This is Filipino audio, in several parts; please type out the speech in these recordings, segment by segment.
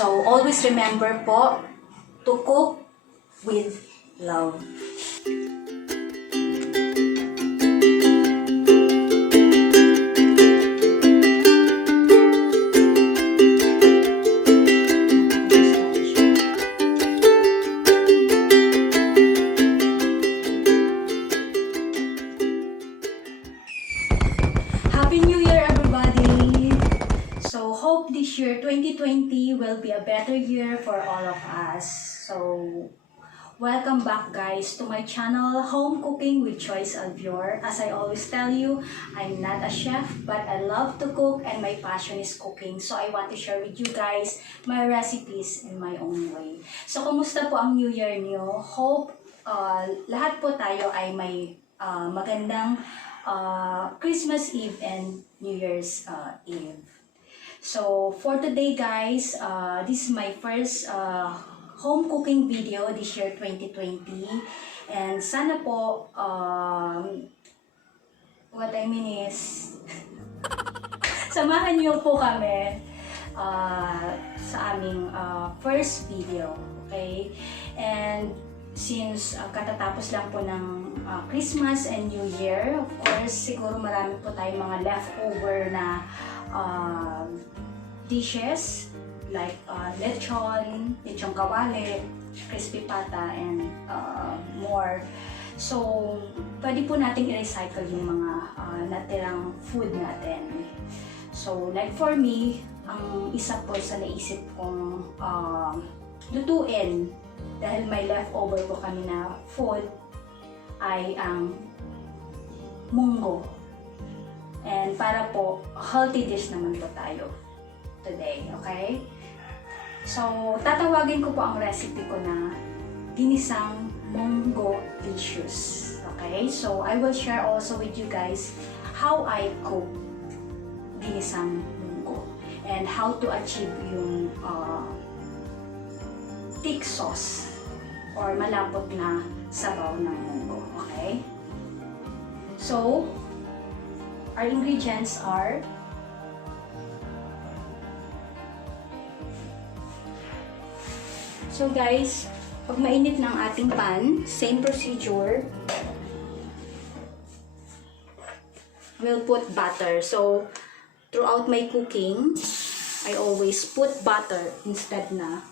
So, always remember po to cook with love. Happy New Year, everybody! So, hope this year, 2020, will be a better year for all of us. So, welcome back, guys, to my channel, Home Cooking with Joyce Alvior. As I always tell you, I'm not a chef, but I love to cook and my passion is cooking. So, I want to share with you guys my recipes in my own way. So, kumusta po ang New Year niyo? Hope lahat po tayo ay may magandang Christmas Eve and New Year's Eve. So for today, guys, this is my first home cooking video this year 2020, and sana po what I mean is samahan niyo po kami sa aming first video, okay? And since katatapos lang po ng Christmas and New Year, of course, siguro marami po tayong mga leftover na dishes like lechon kawali, crispy pata, and more. So, pwede po nating i-recycle yung mga natirang food natin. So, like for me, ang isa po sa naisip kong lutuin dahil may leftover po kami na food ay ang monggo. And para po, healthy dish naman po tayo today, okay? So, tatawagin ko po ang recipe ko na Ginisang Monggolicious. Okay? So, I will share also with you guys how I cook Ginisang Monggo and how to achieve yung thick sauce or malapot na sabaw ng monggo. Okay? So, our ingredients are so guys, pag mainit ng ating pan, same procedure, we'll put butter. So, throughout my cooking, I always put butter instead na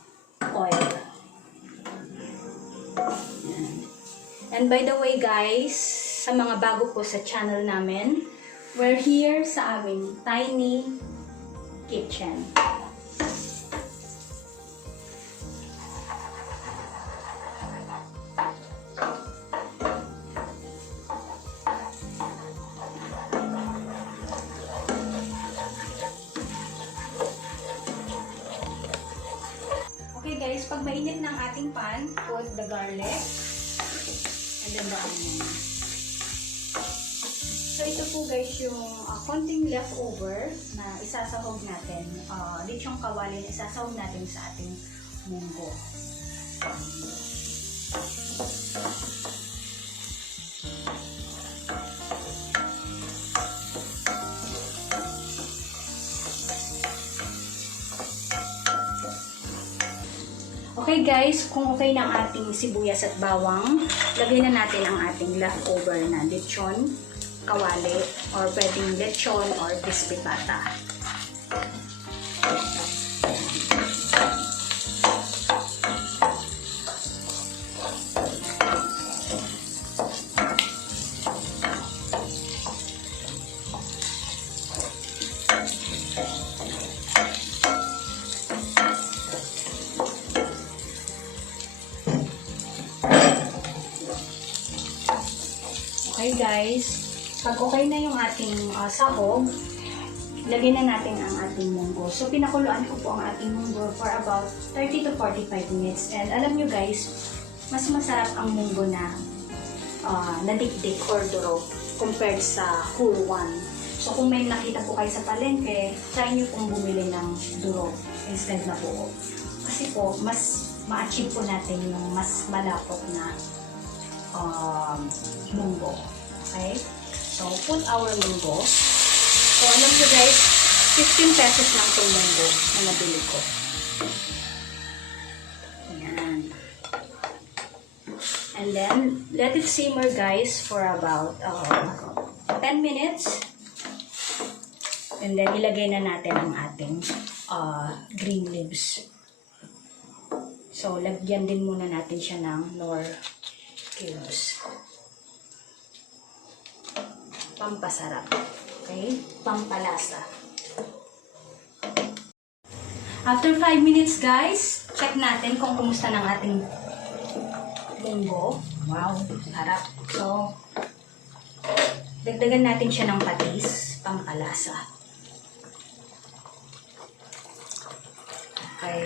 oil. And by the way, guys, sa mga bago po sa channel namin, we're here sa aming tiny kitchen. Okay guys, pag mainit ng ating pan, put the garlic and then the onion. So ito po guys yung konting leftover na isasahog natin, lechong kawali na isasahog natin sa ating monggo. Okay guys, kung okay na ang ating sibuyas at bawang, lagay na natin ang ating leftover na lechon kawali, or pwedeng lechon or crispy pata. Okay guys, pag okay na yung ating sahog, lagyan na natin ang ating monggo. So pinakuluan ko po ang ating monggo for about 30 to 45 minutes. And alam nyo guys, mas masarap ang monggo na nadikdik or duro compared sa whole one. So kung may nakita po kayo sa palengke, try nyo pong bumili ng duro instead na buo. Kasi po, mas ma-achieve po natin yung mas malapot na monggo. Okay? So, put our monggo. So, alam nyo guys, 15 pesos lang itong monggo na nabili ko. And then, let it simmer guys for about 10 minutes. And then, ilagay na natin ang ating green leaves. So, lagyan din muna natin siya ng nor cubes. Pampasarap. Okay? Pampalasa. After 5 minutes guys, check natin kung kumusta ng ating munggo. Wow, sarap. So, dagdagan natin siya ng patis, pampalasa. Okay.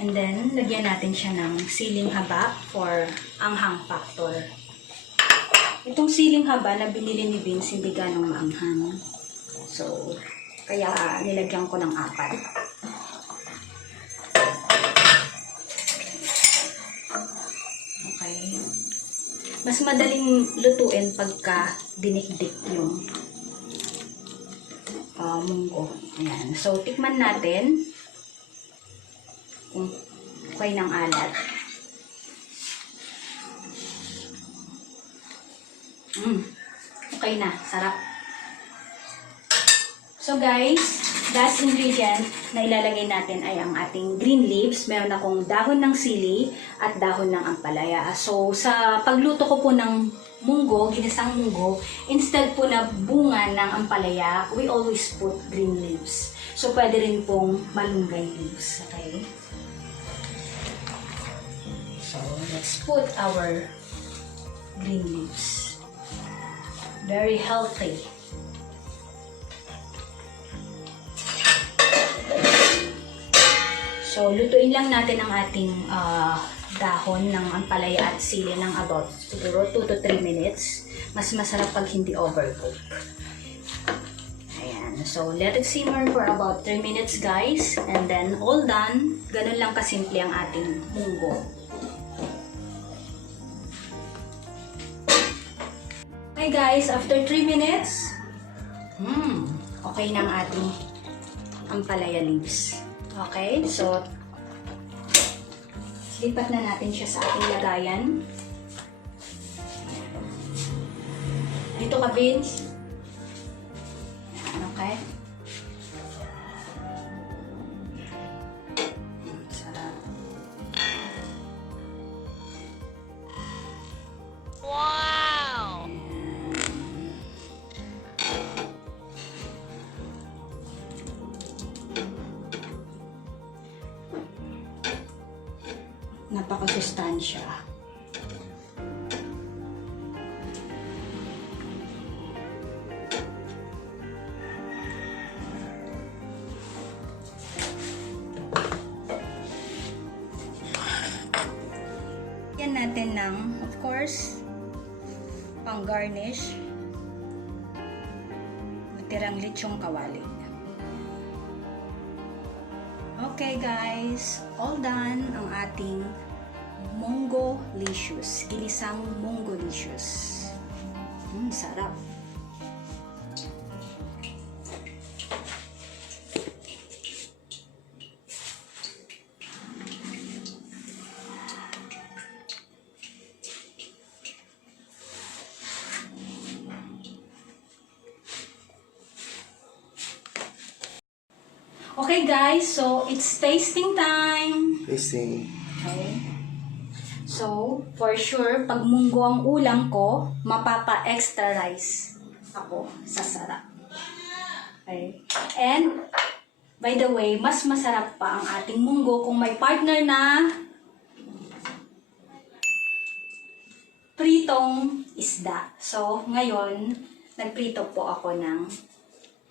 And then, lagyan natin siya ng siling haba for anghang factor. Itong siling haba na binili ni Vince, hindi ganong maanghang. So, kaya nilagyan ko ng 4. Okay. Mas madaling lutuin pagka dinikdik yung munggo. Ayan. So, tikman natin kung okay ng alat. Okay na. Sarap. So guys, last ingredient na ilalagay natin ay ang ating green leaves. Meron akong dahon ng sili at dahon ng ampalaya. So sa pagluto ko po ng munggo, ginisang munggo, instead po na bunga ng ampalaya, we always put green leaves. So pwede rin pong malunggay leaves. Okay? So let's put our green leaves. Very healthy. So, lutuin lang natin ang ating dahon ng ampalaya at sili ng about siguro 2 to 3 minutes. Mas masarap pag hindi overcook. Ayan. So, let it simmer for about 3 minutes guys. And then, all done. Ganun lang kasimple ang ating munggo. Okay guys, after 3 minutes, okay na ang ating ampalaya leaves. Okay, so lipat na natin siya sa ating lagayan. Dito ka, Vince. Okay. Sarap. Wow! Napakasustansya. Yan natin ng, of course, pang garnish, natirang lechong kawali. Okay guys, all done ang ating Monggolicious, ginisang Monggolicious. Sarap. Okay guys, so it's tasting time. Tasting. Okay. So, for sure, pag munggo ang ulam ko, mapapa-extra rice ako sa sarap. Okay. And, by the way, mas masarap pa ang ating munggo kung may partner na pritong isda. So, ngayon, nagprito po ako ng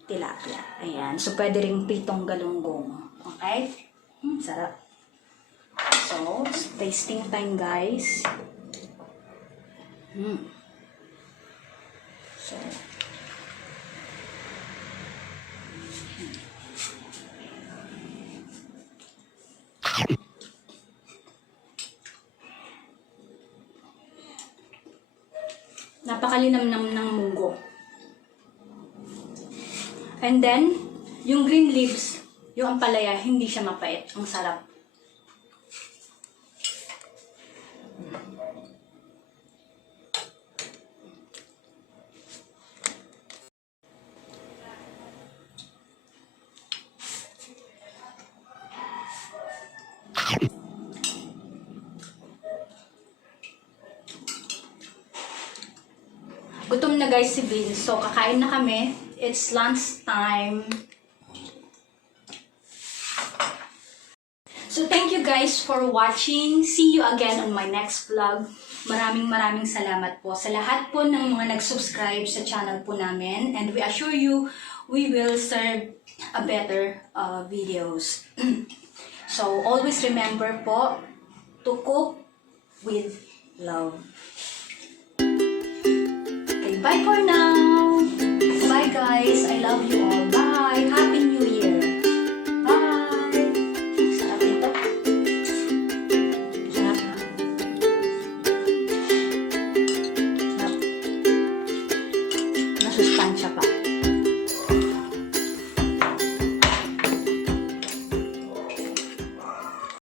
tilapia. Ayan. So, pwede rin pritong galunggong. Okay? Sarap. So, tasting time, guys. So, napakalinamnam ng munggo. And then, yung green leaves, yung ampalaya, hindi siya mapait. Ang sarap. guys si Bean. So, kakain na kami. It's lunch time. So, thank you guys for watching. See you again on my next vlog. Maraming salamat po sa lahat po ng mga nag-subscribe sa channel po namin. And we assure you, we will serve a better videos. So, always remember po to cook with love. Okay, bye for now. Bye guys. I love you all. Bye. Happy New Year. Bye. Sarap ito. Sarap. Sarap. Nasustansya pa.